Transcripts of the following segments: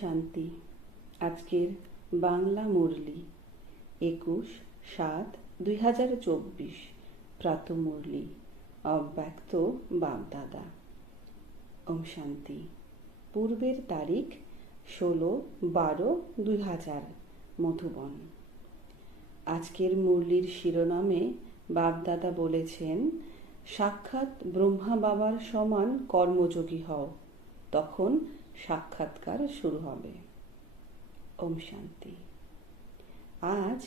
শান্তি। আজকের বাংলা মুরলি, একুশ সাত দুই হাজার চব্বিশ। প্রাত মুরলি, অব্যক্ত বাগদাদা। ওম শান্তি। পূর্বের তারিখ ষোলো বারো দুই হাজার, মধুবন। আজকের মুরলির শিরোনামে বাপদাদা বলেছেন, সাক্ষাৎ ব্রহ্মা বাবার সমান কর্মযোগী হও। তখন সাক্ষাৎকার শুরু হবে। ওম শান্তি। আজ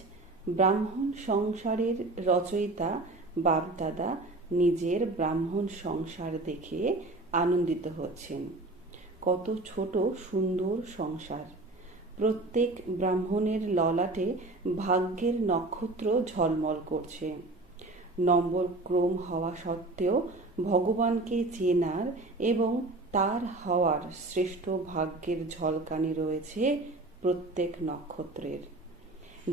ব্রাহ্মণ সংসারের রচয়িতা বাপদাদা নিজের ব্রাহ্মণ সংসার দেখে আনন্দিত হচ্ছেন। কত ছোট সুন্দর সংসার। প্রত্যেক ব্রাহ্মণের ললাটে ভাগ্যের নক্ষত্র ঝলমল করছে। নম্বর ক্রম হওয়া সত্ত্বেও ভগবানকে চেনার এবং তার হওয়ার শ্রেষ্ঠ ভাগ্যের ঝলকানি রয়েছে প্রত্যেক নক্ষত্রের।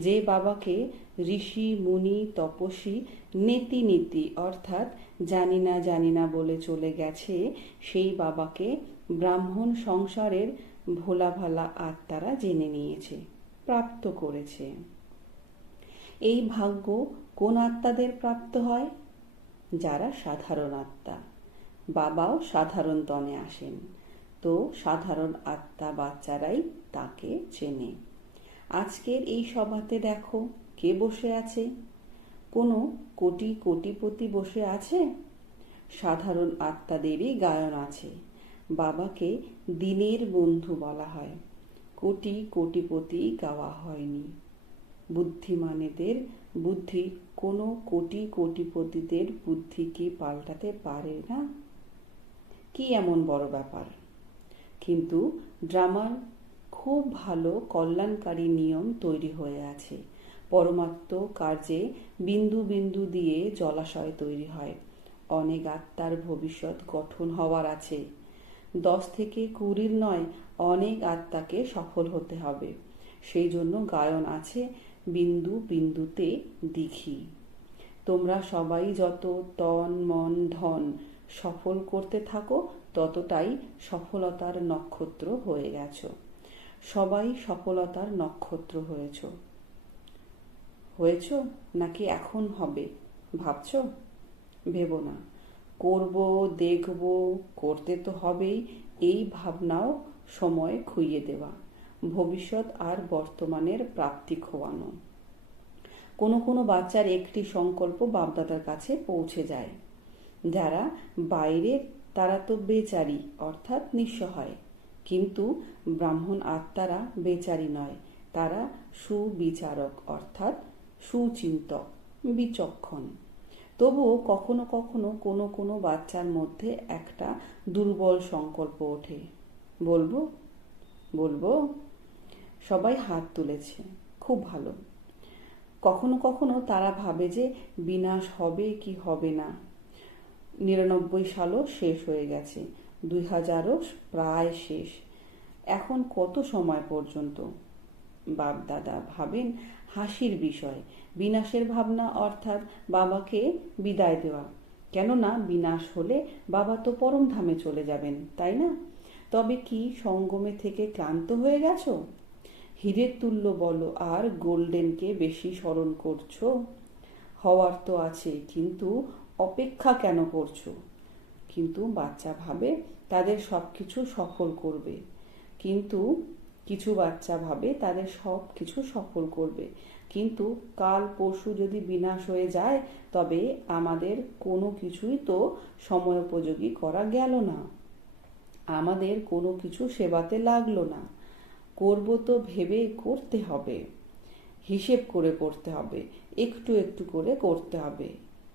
যে বাবাকে ঋষি, মুনি, তপস্বী নেতি নীতি অর্থাৎ জানি না জানি না বলে চলে গেছে, সেই বাবাকে ব্রাহ্মণ সংসারের ভোলা ভালা আত্মারা জেনে নিয়েছে, প্রাপ্ত করেছে। এই ভাগ্য কোন আত্মাদের প্রাপ্ত হয়? যারা সাধারণ আত্মা। বাবাও সাধারণ তনে আসেন। তো সাধারণ আত্মা বাচ্চারাই তাকে চেনে। আজকের এই সভাতে দেখো, কে বসে আছে? কোনো কোটি কোটিপতি বসে আছে? সাধারণ আত্মাদেরই গায়ন আছে। বাবাকে দিনের বন্ধু বলা হয়। কোটি কোটিপতি গাওয়া হয়নি। বুদ্ধিমানেদের বুদ্ধি, কোনো কোটি কোটিপতিদের বুদ্ধিকে পাল্টাতে পারে না? কি এমন বড় ব্যাপার? কিন্তু ড্রামার খুব ভালো কল্যাণকারী নিয়ম তৈরি হয়ে আছে। পরমাত্ম কার্যে বিন্দু বিন্দু দিয়ে জলাশয় তৈরি হয়। অনেক আত্মার ভবিষ্যৎ গঠন হওয়ার আছে। দশ থেকে কুড়ির নয় অনেক আত্মাকে সফল হতে হবে। সেই জন্য গায়ন আছে বিন্দু বিন্দুতে দিঘি। তোমরা সবাই যত তন, মন, ধন সফল করতে থাকো, ততটাই সফলতার নক্ষত্র হয়ে গেছ। সবাই সফলতার নক্ষত্র হয়েছ। হয়েছ নাকি এখন হবে? ভাবছ? ভেবো না। করব, দেখব, করতে তো হবেই, এই ভাবনাও সময় খুইয়ে দেওয়া। ভবিষ্যৎ আর বর্তমানের প্রাপ্তি খোয়ানো। কোনো কোনো বাচ্চার একটি সংকল্প বাপদাদার কাছে পৌঁছে যায়। যারা বাইরের তারা তো বেচারি, অর্থাৎ নিঃসহায় কিন্তু ব্রাহ্মণ আত্মারা বেচারি নয়, তারা সুবিচারক, অর্থাৎ সুচিন্তক, বিচক্ষণ। তবুও কখনো কখনো কোনো কোনো বাচ্চার মধ্যে একটা দুর্বল সংকল্প ওঠে। বলব? বলব? সবাই হাত তুলেছে, খুব ভালো। কখনো কখনো তারা ভাবে যে বিনাশ হবে কি হবে না। নিরানব্বই সালও শেষ হয়ে গেছে। দুই হাজারও প্রায় শেষ। এখন কত সময় পর্যন্ত? বাপ, দাদা, ভাবেন? হাসির বিষয়। বিনাশের ভাবনা অর্থাৎ বাবাকে বিদায় দেওয়া। কেননা বিনাশ হলে বাবা তো পরম ধামে চলে যাবেন, তাই না? তবে কি সঙ্গমে থেকে ক্লান্ত হয়ে গেছো? হীরের তুল্য বলো আর গোল্ডেনকে বেশি স্মরণ করছ? হওয়ার তো আছে, কিন্তু অপেক্ষা কেন করছ? কিন্তু বাচ্চা ভাবে তাদের সব কিছু সফল করবে। কিন্তু কিছু বাচ্চা ভাবে তাদের সব কিছু সফল করবে। কিন্তু কাল পরশু যদি বিনাশ হয়ে যায়, তবে আমাদের কোনো কিছুই তো সময়োপযোগী করা গেল না। আমাদের কোনো কিছু সেবাতে লাগল না। করব তো ভেবে করতে হবে। হিসেব করে করতে হবে। একটু একটু করে করতে হবে।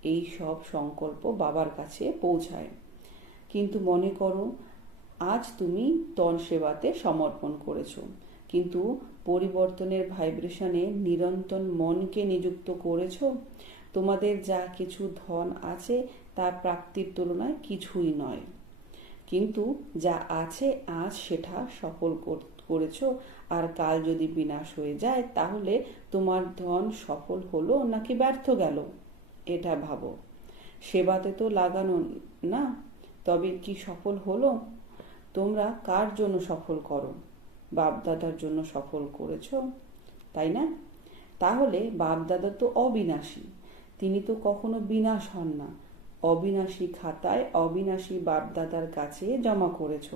এই সব সংকল্প বাবার কাছে পৌঁছায়। কিন্তু মনে করো, আজ তুমি তন সেবাতে সমর্পণ করেছ। কিন্তু পরিবর্তনের ভাইব্রেশনে নিরন্তর মনকে নিযুক্ত করেছ। তোমাদের যা কিছু ধন আছে তা প্রাপ্তির তুলনায় কিছুই নয়। কিন্তু যা আছে, আজ সেটা সফল করেছ। আর কাল যদি বিনাশ হয়ে যায়, তাহলে তোমার ধন সফল হলো নাকি ব্যর্থ গেল? এটা ভাবো। সেবাতে তো লাগানো না, তবে কি সফল হলো? তোমরা কার জন্য সফল করো? বাপদাদার জন্য সফল করেছ, তাই না? তাহলে বাপদাদা তো অবিনাশী, তিনি তো কখনো বিনাশ হন না। অবিনাশী খাতায় অবিনাশী বাপদাদার কাছে জমা করেছ।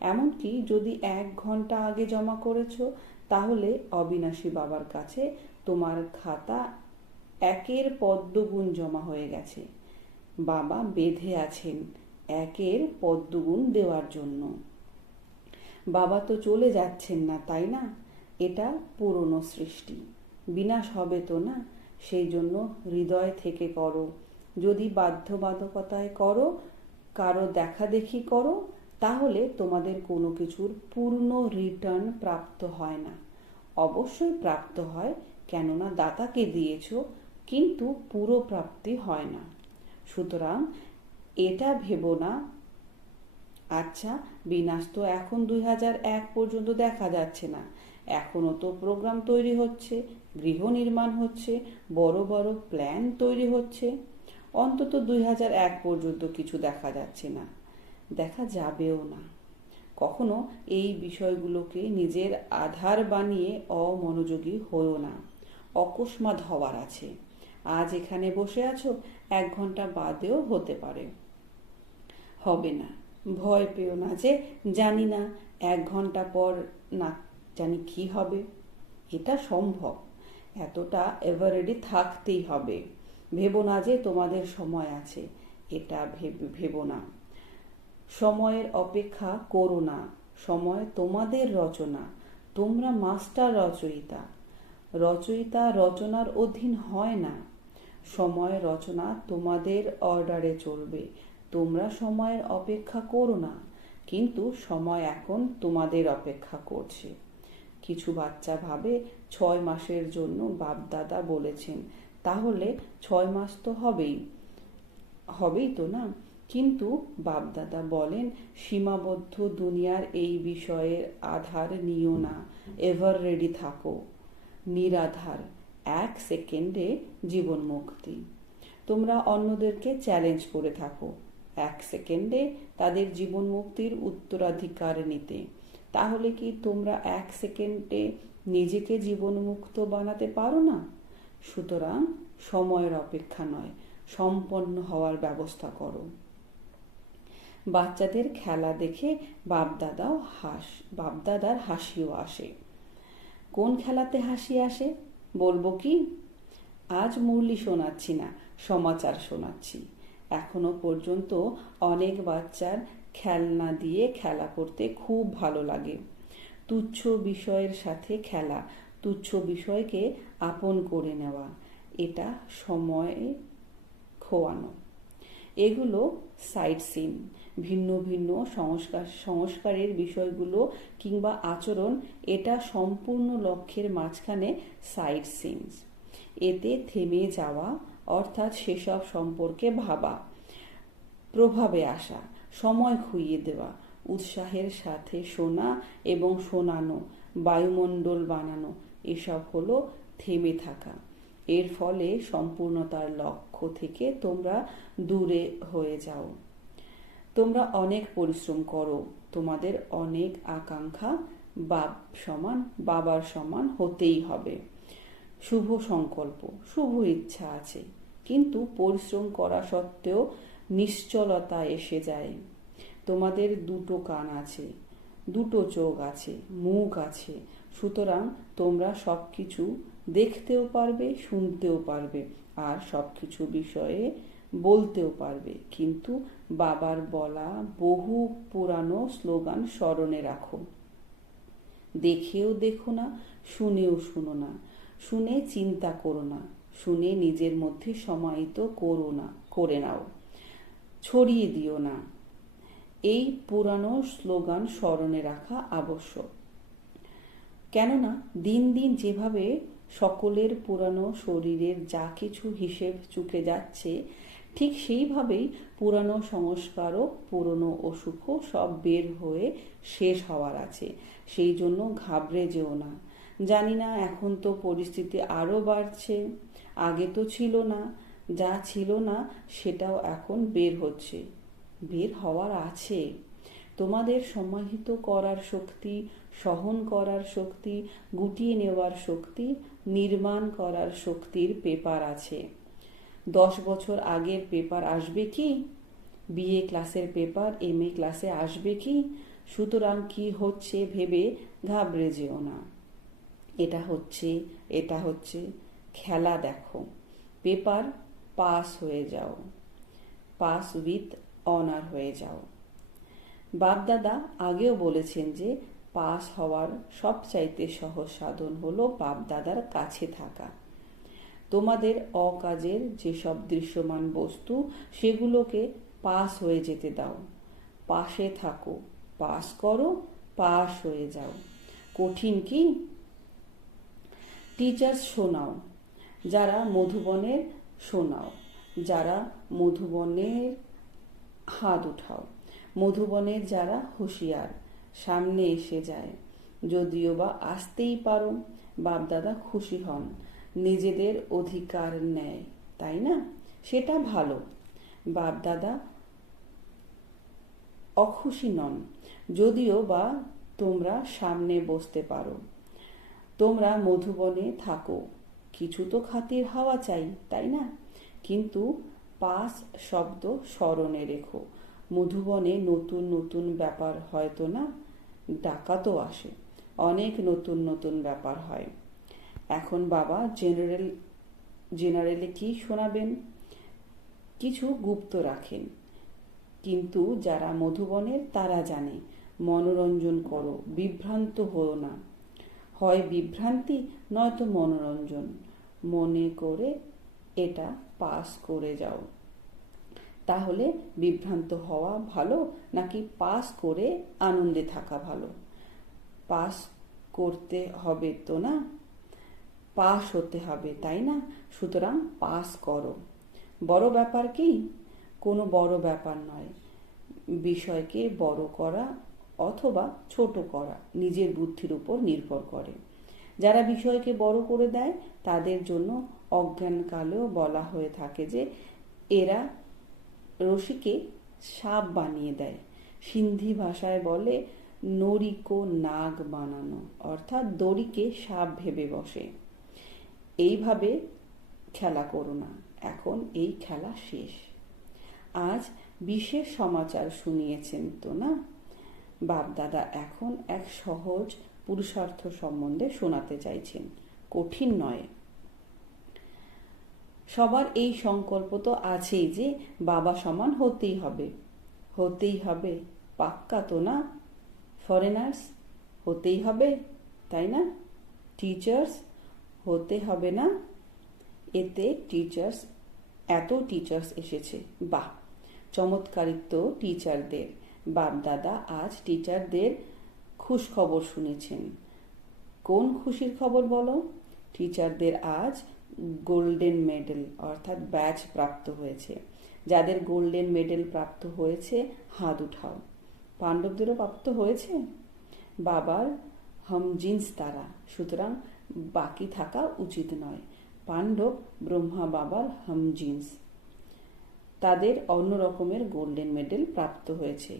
এমনকি যদি এক ঘণ্টা আগে জমা করেছ, তাহলে অবিনাশী বাবার কাছে তোমার খাতা একের পদ্মগুণ জমা হয়ে গেছে। বাবা বেঁধে আছেন একের পদ্মগুণ দেওয়ার জন্য। বাবা তো চলে যাচ্ছেন না, তাই না? এটা পুরনো সৃষ্টি। বিনাশ হবে তো না? সেই জন্য হৃদয় থেকে করো। যদি বাধ্যবাধকতায় করো, কারও দেখা দেখি করো, তাহলে তোমাদের কোনো কিছুর পূর্ণ রিটার্ন প্রাপ্ত হয় না। অবশ্যই প্রাপ্ত হয়, কেননা দাতাকে দিয়েছ কিন্তু পুরো প্রাপ্তি হয় না। সুতরাং এটা ভেবো না। আচ্ছা বিনাশ তো এখন দুই হাজার এক পর্যন্ত দেখা যাচ্ছে না। এখনও তো প্রোগ্রাম তৈরি হচ্ছে, গৃহ নির্মাণ হচ্ছে, বড় বড় প্ল্যান তৈরি হচ্ছে। অন্তত দুই হাজার এক পর্যন্ত কিছু দেখা যাচ্ছে না। দেখা যাবেও না। কখনো এই বিষয়গুলোকে নিজের আধার বানিয়ে অমনোযোগী হয়েও না। অকস্মাৎ হওয়ার আছে। আজ এখানে বসে আছো, এক ঘণ্টা বাদেও হতে পারে। হবে না। ভয় পেও না যে, জানি না এক ঘণ্টা পর না, জানি কি হবে। এটা সম্ভব। এতটা এভারেডি থাকতেই হবে। ভেবো না যে তোমাদের সময় আছে। এটা ভেবো না। সময়ের অপেক্ষা করো না। সময় তোমাদের রচনা। তোমরা মাস্টার রচয়িতা। রচয়িতা রচনার অধীন হয় না। সময় রচনা তোমাদের অর্ডারে চলবে। তোমরা সময়ের অপেক্ষা করো না, কিন্তু সময় এখন তোমাদের অপেক্ষা করছে। কিছু বাচ্চা ভাবে, ছয় মাসের জন্য বাপদাদা বলেছেন, তাহলে ছয় মাস তো হবেই। হবেই তো না? কিন্তু বাপদাদা বলেন, সীমাবদ্ধ দুনিয়ার এই বিষয়ের আধার নিও না এভার রেডি থাকো। নিরাধার। এক সেকেন্ডে জীবন মুক্তি তোমরা অন্যদেরকে চ্যালেঞ্জ করে থাকো। এক সেকেন্ডে তাদের জীবন মুক্তির উত্তরাধিকার নিতে। তাহলে কি তোমরা এক সেকেন্ডে নিজেকে জীবনমুক্ত বানাতে পারো না? সুতরাং সময়ের অপেক্ষা নয়, সম্পন্ন হওয়ার ব্যবস্থা করো। বাচ্চাদের খেলা দেখে বাপদাদাও হাস, বাপদাদার হাসিও আসে। কোন খেলাতে হাসি আসে? বলব কি? আজ মুরলি শোনাচ্ছি না, সমাচার শোনাচ্ছি। এখনও পর্যন্ত অনেক বাচ্চার খেলনা দিয়ে খেলা করতে খুব ভালো লাগে। তুচ্ছ বিষয়ের সাথে খেলা, তুচ্ছ বিষয়কে আপন করে নেওয়া, এটা সময়ে খোয়ানো। এগুলো সাইট সিন ভিন্ন ভিন্ন সংস্কার, সংস্কারের বিষয়গুলো কিংবা আচরণ, এটা সম্পূর্ণ লক্ষ্যের মাঝখানে সাইড সিনস এতে থেমে যাওয়া, অর্থাৎ সেসব সম্পর্কে ভাবা, প্রভাবে আসা, সময় খুইয়ে দেওয়া, উৎসাহের সাথে শোনা এবং শোনানো, বায়ুমণ্ডল বানানো, এসব হলো থেমে থাকা। এর ফলে সম্পূর্ণতার লক্ষ্য থেকে তোমরা দূরে হয়ে যাও। তোমরা অনেক পরিশ্রম করো, তোমাদের অনেক আকাঙ্ক্ষা বাপ সমান, বাবার সমান হতেই হবে। শুভ সংকল্প, শুভ ইচ্ছা আছে, কিন্তু পরিশ্রম করা সত্ত্বেও নিশ্চলতা এসে যায়। তোমাদের দুটো কান আছে, দুটো চোখ আছে, মুখ আছে, সুতরাং তোমরা সব কিছু দেখতেও পারবে, শুনতেও পারবে, আর সব কিছু বিষয়ে বলতেও পারবে। কিন্তু বাবার বলা বহু পুরানো স্লোগান স্মরণে রাখো। দেখেও দেখো না, শুনেও শুনো না। শুনে চিন্তা করো না। শুনে নিজের মধ্যে সমাহিত করো না, করে নাও। ছড়িয়ে দিও না। এই পুরানো স্লোগান স্মরণে রাখা আবশ্যক। কেননা দিন দিন যেভাবে সকলের পুরানো শরীরের যা কিছু হিসেব চুকে যাচ্ছে ঠিক সেইভাবেই পুরানো সংস্কারও, পুরনো অসুখও সব বের হয়ে শেষ হওয়ার আছে। সেই জন্য ঘাবড়ে যেও না। জানি না এখন তো পরিস্থিতি আরও বাড়ছে। আগে তো ছিল না। যা ছিল না, সেটাও এখন বের হচ্ছে। বের হওয়ার আছে। তোমাদের সমাহিত করার শক্তি, সহন করার শক্তি, গুটিয়ে নেওয়ার শক্তি, নির্মাণ করার শক্তির পেপার আছে। দশ বছর আগের পেপার আসবে কি? বিএ ক্লাসের পেপার এম এ ক্লাসে আসবে কি? সুতরাং কি হচ্ছে ভেবে ঘাবড়ে যেও না। এটা হচ্ছে এটা হচ্ছে। খেলা দেখো। পেপার পাস হয়ে যাও। পাস উইথ অনার হয়ে যাও। বাপদাদা আগেও বলেছেন যে, পাস হওয়ার সবচাইতে সহজ সাধন হলো বাপদাদার কাছে থাকা। তোমাদের অকাজের যেসব দৃশ্যমান বস্তু, সেগুলোকে পাস হয়ে যেতে দাও। পাশে থাকো, পাস করো, পাস হয়ে যাও। কঠিন কি? টিচার্স শোনাও, যারা মধুবনের শোনাও, যারা মধুবনের হাত উঠাও। মধুবনের যারা হুঁশিয়ার, সামনে এসে যায়। যদিও বা আসতেই পারো, বাপদাদা খুশি হন। নিজেদের অধিকার নেয়, তাই না? সেটা ভালো। বাপদাদা অখুশি নন, যদিও বা তোমরা সামনে বসতে পারো। তোমরা মধুবনে থাকো। কিছু তো খাতির হাওয়া চাই, তাই না? কিন্তু পাস শব্দ স্মরণে রেখো। মধুবনে নতুন নতুন ব্যাপার হয়তো না? ডাকাতও আসে। অনেক নতুন নতুন ব্যাপার হয়। এখন বাবা জেনারেল জেনারেলে কি শোনাবেন? কিছু গুপ্ত রাখেন। কিন্তু যারা মধুবনের, তারা জানে, মনোরঞ্জন করো, বিভ্রান্ত হও না। হয় বিভ্রান্তি, নয়তো মনোরঞ্জন। মনে করে এটা পাস করে যাও। তাহলে বিভ্রান্ত হওয়া ভালো, নাকি পাস করে আনন্দে থাকা ভালো? পাস করতে হবে তো না? পাস হতে হবে, তাই না? সুতরাং পাস করো। বড় ব্যাপার কি? কোনো বড় ব্যাপার নয়। বিষয়কে বড় করা অথবা ছোট করা নিজের বুদ্ধির উপর নির্ভর করে। যারা বিষয়কে বড় করে দেয়, তাদের জন্য অজ্ঞানকালেও বলা হয়ে থাকে যে এরা রশিকে সাপ বানিয়ে দেয়। সিন্ধি ভাষায় বলে নরিকো নাগ বানানো, অর্থাৎ দড়িকে সাপ ভেবে বসে। এইভাবে খেলা করো না। এখন এই খেলা শেষ। আজ বিশেষ সমাচার শুনিয়েছেন তো না? বাপদাদা এখন এক সহজ পুরুষার্থ সম্বন্ধে শোনাতে চাইছেন। কঠিন নয়। সবার এই সংকল্প তো আছেই যে বাবা সমান হতেই হবে। হতেই হবে, পাক্কা তো না? ফরেনার্স হতেই হবে, তাই না? টিচার্স হতে হবে না। এতে টিচার্স এত টিচার্স এসেছে। বাহ! চমৎকারিত্ব টিচারদের বাপদাদা আজ টিচারদের খুশ খবর শুনেছেন। কোন খুশির খবর বলো? টিচারদের আজ গোল্ডেন মেডেল অর্থাৎ ব্যাচ প্রাপ্ত হয়েছে। যাদের গোল্ডেন মেডেল প্রাপ্ত হয়েছে, হাত উঠাও। পাণ্ডবদেরও প্রাপ্ত হয়েছে? বাবার হাম জিন্স তারা। সুতরাং বাকি থাকা উচিত নয়। পাণ্ডব ব্রহ্মা বাবার হামজিন্স তাদের অন্য রকমের গোল্ডেন মেডেল প্রাপ্ত হয়েছে।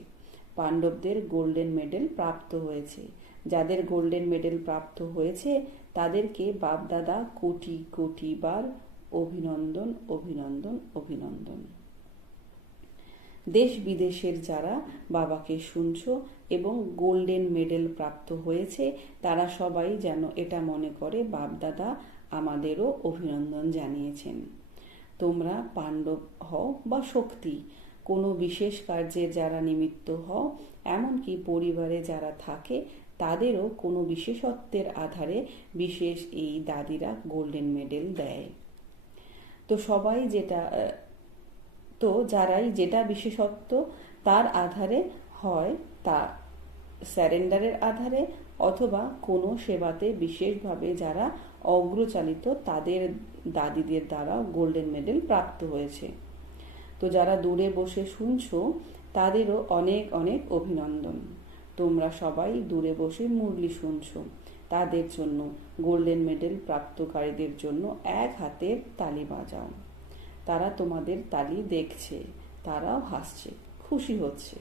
পাণ্ডবদের গোল্ডেন মেডেল প্রাপ্ত হয়েছে। যাদের গোল্ডেন মেডেল প্রাপ্ত হয়েছে, তাদেরকে বাপদাদা কোটি কোটি বার অভিনন্দন অভিনন্দন অভিনন্দন। দেশ বিদেশের যারা বাবাকে শুনছ এবং গোল্ডেন মেডেল প্রাপ্ত হয়েছে, তারা সবাই যেন এটা মনে করে, বাপদাদা আমাদেরও অভিনন্দন জানিয়েছেন। তোমরা পাণ্ডব হও বা শক্তি, কোনো বিশেষ কার্যের যারা নিমিত্ত হও, এমনকি পরিবারে যারা থাকে, তাদেরও কোনো বিশেষত্বের আধারে বিশেষ এই দাদিরা গোল্ডেন মেডেল দেয়। তো সবাই যেটা তো যারাই যেটা বিশেষত্ব তার আধারে হয় তা স্যারেন্ডারের আধারে অথবা কোনো সেবাতে বিশেষভাবে যারা অগ্রচালিত তাদের দাদিদের দ্বারা গোল্ডেন মেডেল প্রাপ্ত হয়েছে। তো যারা দূরে বসে শুনছো, তাদেরও অনেক অনেক অভিনন্দন। তোমরা সবাই দূরে বসে মুরলি শুনছো। তাদের জন্য গোল্ডেন মেডেল প্রাপ্তকারীদের জন্য এক হাতের তালি বাজাও। তারা তোমাদের তালি দেখছে, তারাও হাসছে, খুশি হচ্ছে।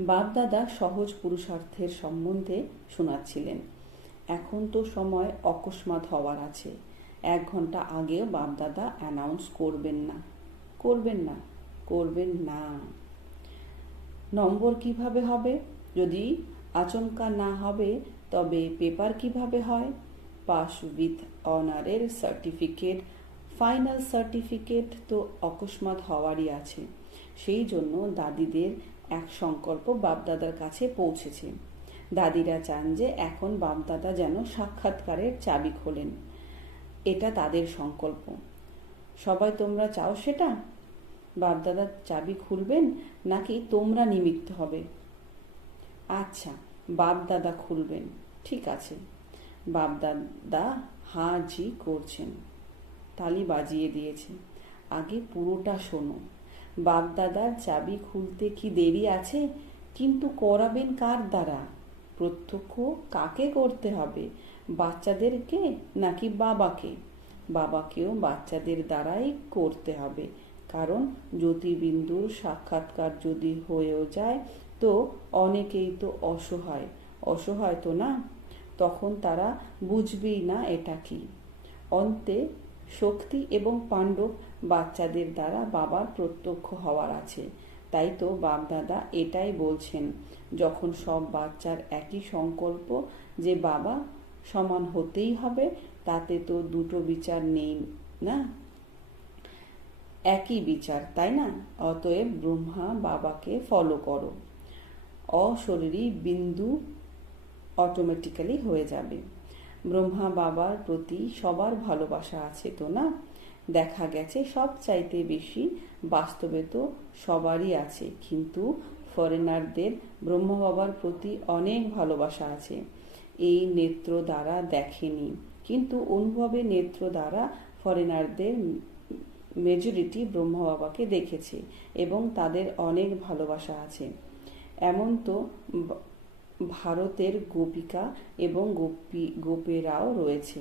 বাপদাদা সহজ পুরুষার্থের সম্বন্ধে শোনাচ্ছিলেন। এখন তো সময় অকস্মাৎ হওয়ার আছে। এক ঘণ্টা আগেও বাপদাদা অ্যানাউন্স করবেন না। করবেন না করবেন না। নম্বর কীভাবে হবে? যদি আচমকা না হবে, তবে পেপার কীভাবে হয়? পাস উইথ অনারের সার্টিফিকেট ফাইনাল সার্টিফিকেট তো অকস্মাৎ হওয়ারই আছে। সেই জন্য দাদিদের এক সংকল্প বাপদাদার কাছে পৌঁছেছে। দাদিরা চান যে এখন বাপদাদা যেন সাক্ষাৎকারের চাবি খোলেন। এটা তাদের সংকল্প। সবাই তোমরা চাও সেটা? বাপদাদার চাবি খুলবেন নাকি তোমরা নিমিত্ত হবে? আচ্ছা বাপদাদা খুলবেন। ঠিক আছে। বাপদাদা হাঁ জি করছেন। তালি বাজিয়ে দিয়েছে। আগে পুরোটা শোনো। বাপদাদার চাবি খুলতে কি দেরি আছে? কিন্তু করাবেন কার দ্বারা? প্রত্যক্ষ কাকে করতে হবে? বাচ্চাদেরকে নাকি বাবাকে? বাবাকেও বাচ্চাদের দ্বারাই করতে হবে। কারণ জ্যোতিবিন্দুর সাক্ষাৎকার যদি হয়েও যায়, তো অনেকেই তো অসহায়। অসহায় তো না? তখন তারা বুঝবেই না এটা কি। অন্তে শক্তি এবং পাণ্ডব বাচ্চাদের দ্বারা বাবার প্রত্যক্ষ হওয়ার আছে। তাই তো বাপদাদা এটাই বলছেন, যখন সব বাচ্চার একই সংকল্প যে বাবা সমান হতেই হবে, তাতে তো দুটো বিচার নেই না? একই বিচার, তাই না? অতএব ব্রহ্মা বাবাকে ফলো করো। অশরীরী বিন্দু অটোমেটিক্যালি হয়ে যাবে। ব্রহ্মা বাবার প্রতি সবার ভালোবাসা আছে তো না? দেখা গেছে সব চাইতে বেশি বাস্তবে তো সবারই আছে, কিন্তু ফরেনারদের ব্রহ্মা বাবার প্রতি অনেক ভালোবাসা আছে। এই নেত্র দ্বারা দেখেনি, কিন্তু অনুভবে নেত্র দ্বারা ফরেনারদের মেজরিটি ব্রহ্মা বাবাকে দেখেছে এবং তাদের অনেক ভালোবাসা আছে। এমন তো ভারতের গোপিকা এবং গোপী, গোপেরাও রয়েছে।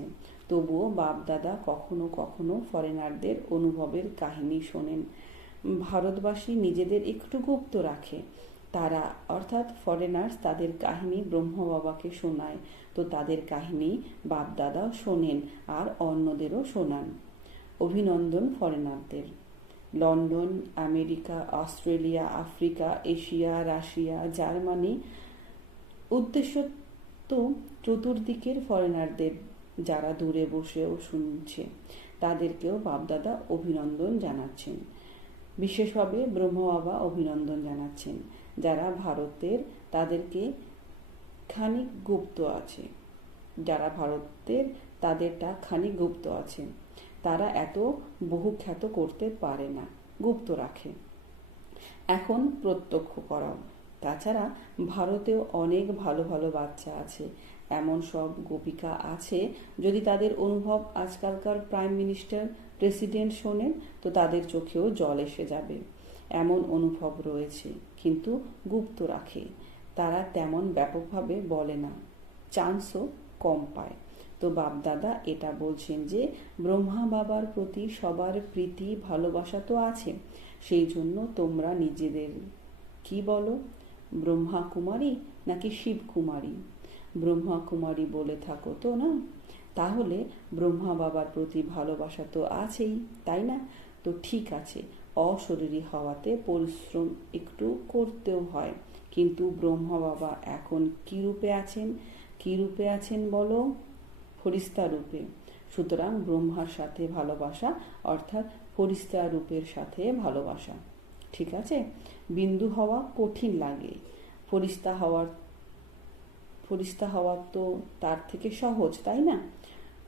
তবুও বাপদাদা কখনো কখনো ফরেনারদের অনুভবের কাহিনী শোনেন। ভারতবাসী নিজেদের একটু গুপ্ত রাখে। তারা, অর্থাৎ ফরেনার্স, তাদের কাহিনী ব্রহ্ম বাবাকে শোনায়। তো তাদের কাহিনী বাপদাদাও শোনেন আর অন্যদেরও শোনান। অভিনন্দন ফরেনারদের। London, America, Australia, Africa, Asia, Russia, Germany উদ্দেশ্য তো চতুর্দিকের ফরেনারদের যারা দূরে বসেও শুনছে, তাদেরকেও বাপদাদা অভিনন্দন জানাচ্ছেন। বিশেষভাবে ব্রহ্ম বাবা অভিনন্দন জানাচ্ছেন, যারা ভারতের, তাদেরকে খানিক গুপ্ত আছে। যারা ভারতের, তাদেরটা খানিক গুপ্ত আছে। তারা এত বহুখ্যাত করতে পারে না, গুপ্ত রাখে। এখন প্রত্যক্ষ করাও। তাছাড়া ভারতেও অনেক ভালো ভালো বাচ্চা আছে। এমন সব গোপিকা আছে, যদি তাদের অনুভব আজকালকার প্রাইম মিনিস্টার প্রেসিডেন্ট শোনেন, তো তাদের চোখেও জল এসে যাবে। এমন অনুভব রয়েছে, কিন্তু গুপ্ত রাখে। তারা তেমন ব্যাপকভাবে বলে না, চান্সও কম পায়। তো বাপদাদা এটা বলছেন যে, ব্রহ্মা বাবার প্রতি সবার প্রীতি, ভালোবাসা তো আছে সেই জন্য তোমরা নিজেদের, কি বলো? ব্রহ্মা কুমারী নাকি শিব কুমারী ব্রহ্মা কুমারী বলে থাকো তো না? তাহলে ব্রহ্মা বাবার প্রতি ভালোবাসা তো আছেই, তাই না? তো ঠিক আছে, অশরীরী হওয়াতে পরিশ্রম একটু করতেও হয়। কিন্তু ব্রহ্মা বাবা এখন কি রূপে আছেন? কি রূপে আছেন বলো? ফরিস্তা রূপে। সুতরাং ব্রহ্মার সাথে ভালোবাসা অর্থাৎ ফরিস্তা রূপের সাথে ভালোবাসা। ঠিক আছে? বিন্দু হওয়া কঠিন লাগে। ফরিস্তা হওয়ার ফরিস্তা হওয়ার তো তার থেকে সহজ, তাই না?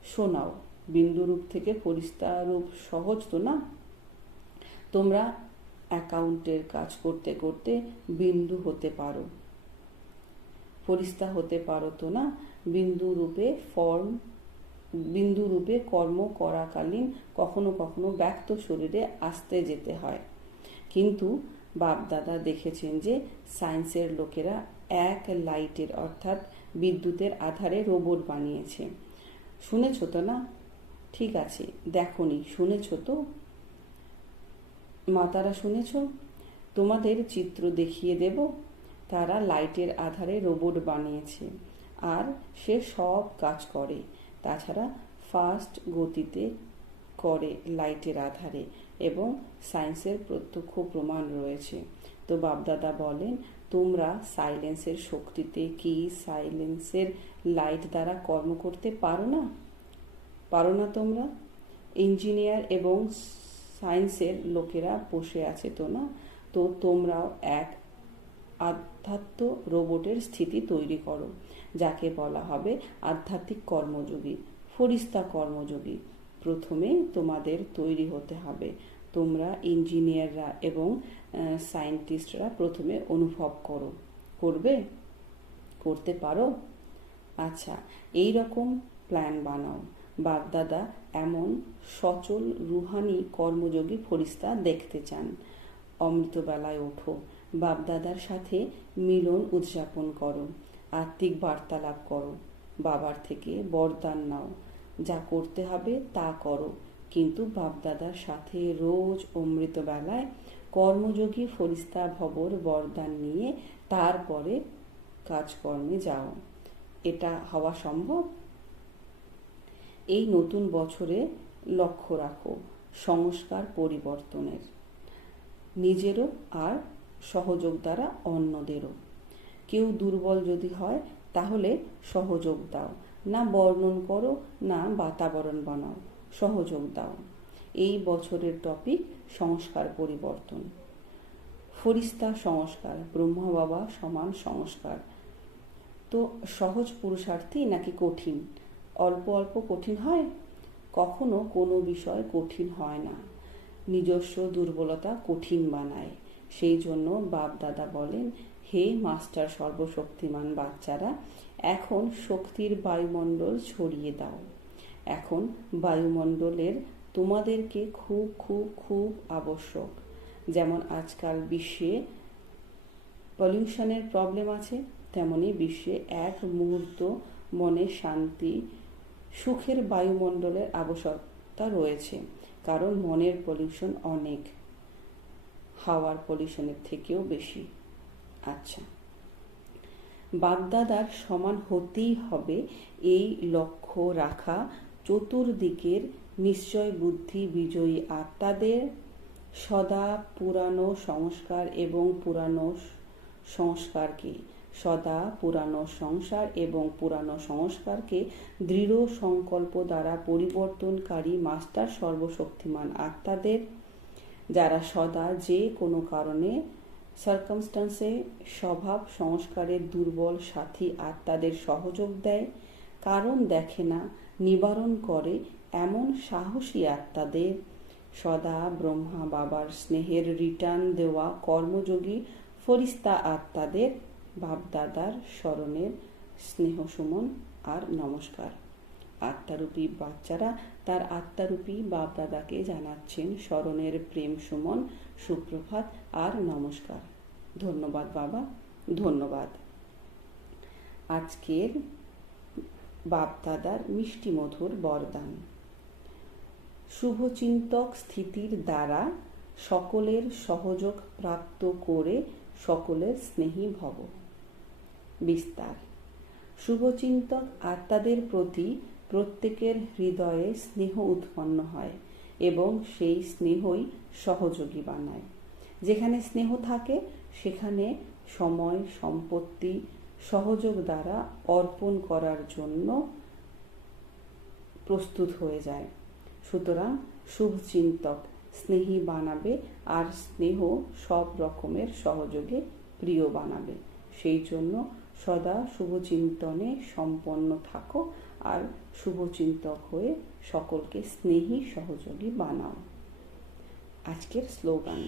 শোনাও, বিন্দু রূপ থেকে ফরিস্তা রূপ সহজ তো না? তোমরা অ্যাকাউন্টের কাজ করতে করতে বিন্দু হতে পারো। ফরিস্তা হতে পারো তো না? বিন্দু রূপে ফর্ম, বিন্দু রূপে কর্ম করাকালীন কখনো কখনো ব্যক্ত শরীরে আসতে যেতে হয়। কিন্তু বাপদাদা দেখেছেন যে সায়েন্সের লোকেরা এক লাইটের অর্থাৎ বিদ্যুতের আধারে রোবট বানিয়েছে। শুনেছ তো না? ঠিক আছে, দেখনি, শুনেছ তো? মাতারা শুনেছ? তোমাদের চিত্র দেখিয়ে দেব। তারা লাইটের আধারে রোবট বানিয়েছে আর সে সব কাজ করে। তাছাড়া ফাস্ট গতিতে করে লাইটের আধারে। এবং সায়েন্সের প্রত্যক্ষ প্রমাণ রয়েছে। তো বাপদাদা বলেন, তোমরা সাইলেন্সের শক্তিতে কি সাইলেন্সের লাইট দ্বারা কর্ম করতে পারো না? পারো না তোমরা। ইঞ্জিনিয়ার এবং সায়েন্সের লোকেরা বসে আছে তো না? তো তোমরাও এক আধ্যাত্ম রোবটের স্থিতি তৈরি করো, যাকে বলা হবে আধ্যাত্মিক কর্মযোগী, ফরিস্তা কর্মযোগী। প্রথমে তোমাদের তৈরি হতে হবে। তোমরা ইঞ্জিনিয়াররা এবং সায়েন্টিস্টরা প্রথমে অনুভব করো। করবে? করতে পারো? আচ্ছা এই রকম প্ল্যান বানাও। বাগদাদা এমন সচল রুহানি কর্মযোগী ফরিস্তা দেখতে চান। অমৃতবেলায় ওঠো। বাপদাদার সাথে মিলন উদযাপন করো। আত্মিক বার্তালাপ করো। বাবার থেকে বরদান নাও। যা করতে হবে তা করো। কিন্তু বাপদাদার সাথে রোজ অমৃতবেলায় কর্মযোগী ফরিস্তা ভবর বরদান নিয়ে তারপরে কাজকর্মে যাও। এটা হওয়া সম্ভব? এই নতুন বছরে লক্ষ্য রাখো, সংস্কার পরিবর্তনের। নিজেরও আর সহযোগ দ্বারা অন্যদেরও। কেউ দুর্বল যদি হয়, তাহলে সহযোগ দাও। না বর্ণন করো, না বাতাবরণ বানাও, সহযোগ দাও। এই বছরের টপিক সংস্কার পরিবর্তন। ফরিস্তা সংস্কার, ব্রহ্মা বাবা সমান সংস্কার। তো সহজ পুরুষার্থী নাকি কঠিন? অল্প অল্প কঠিন হয়? কখনো কোনো বিষয় কঠিন হয় না। নিজস্ব দুর্বলতা কঠিন বানায়। সেই জন্য বাপ দাদা বলেন, হে মাস্টার সর্বশক্তিমান বাচ্চারা এখন শক্তির বায়ুমণ্ডল ছড়িয়ে দাও। এখন বায়ুমণ্ডলের তোমাদেরকে খুব খুব খুব আবশ্যক। যেমন আজকাল বিশ্বে পলিউশনের প্রবলেম আছে, তেমনি বিশ্বে এক মুহূর্ত মনে শান্তি, সুখের বায়ুমণ্ডলের আবশ্যকতা রয়েছে, কারণ মনের পলিউশন অনেক, হাওয়ার পলিউশনের থেকেও বেশি। আচ্ছা। বাগদাদার সমান হতেই হবে এই লক্ষ্য রাখা চতুর্দিকের নিশ্চয় বুদ্ধি বিজয়ী আত্মাদের সদা পুরানো সংস্কার এবং পুরানো সংস্কারকে, সদা পুরানো সংসার এবং পুরানো সংস্কারকে দৃঢ় সংকল্প দ্বারা পরিবর্তনকারী মাস্টার সর্বশক্তিমান আত্মাদের, যারা সদা যে কোনো কারণে সার্কামস্টান্সে স্বভাব সংস্কারের দুর্বল সাথী আত্মাদের সহযোগ দেয়, কারণ দেখে না, নিবারণ করে এমন সাহসী আত্মাদের সদা ব্রহ্মা বাবার স্নেহের রিটার্ন দেওয়া কর্মযোগী ফরিস্তা আত্মাদের বাপদাদার স্মরণের স্নেহ সুমন আর নমস্কার। আত্মারূপী বাচ্চারা তার আত্মারূপী বাপদাদাকে জানাচ্ছেন স্মরণের প্রেম সুমন, সুপ্রভাত আর নমস্কার। ধন্যবাদ বাবা, ধন্যবাদ। আজকের বাপদাদার মিষ্টি মধুর বরদান। শুভচিন্তক স্থিতির দ্বারা সকলের সহযোগ প্রাপ্ত করে সকলের স্নেহী ভব। বিস্তার। শুভচিন্তক আত্মাদের প্রতি প্রত্যেকের হৃদয়ে স্নেহ উৎপন্ন হয় এবং সেই স্নেহই সহযোগী বানায়। যেখানে স্নেহ থাকে, সেখানে সময়, সম্পত্তি, সহযোগ দ্বারা অর্পণ করার জন্য প্রস্তুত হয়ে যায়। সুতরাং শুভচিন্তক, স্নেহী বানাবে আর স্নেহ সব রকমের সহযোগে প্রিয় বানাবে। সেই জন্য সদা শুভচিন্তনে সম্পন্ন থাকো। আর শুভচিন্তক হয়ে সকলকে স্নেহী সহযোগী বানাও। আজকের স্লোগান,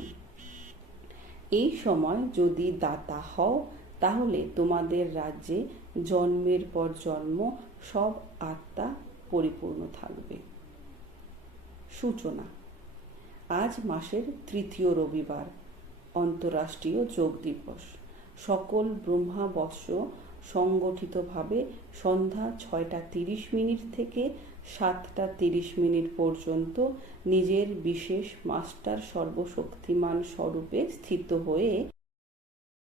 এই সময় যদি দাতা হও, তাহলে তোমাদের রাজ্যে জন্মের পর জন্ম সব আত্মা পরিপূর্ণ থাকবে। সূচনা, আজ মাসের তৃতীয় রবিবার অন্তরাষ্ট্রীয় যোগ দিবস। সকল ব্রহ্মাবস্য সংগঠিতভাবে সন্ধ্যা ছয়টা তিরিশ মিনিট থেকে সাতটা তিরিশ মিনিট পর্যন্ত নিজের বিশেষ মাস্টার সর্বশক্তিমান স্বরূপে স্থিত হয়ে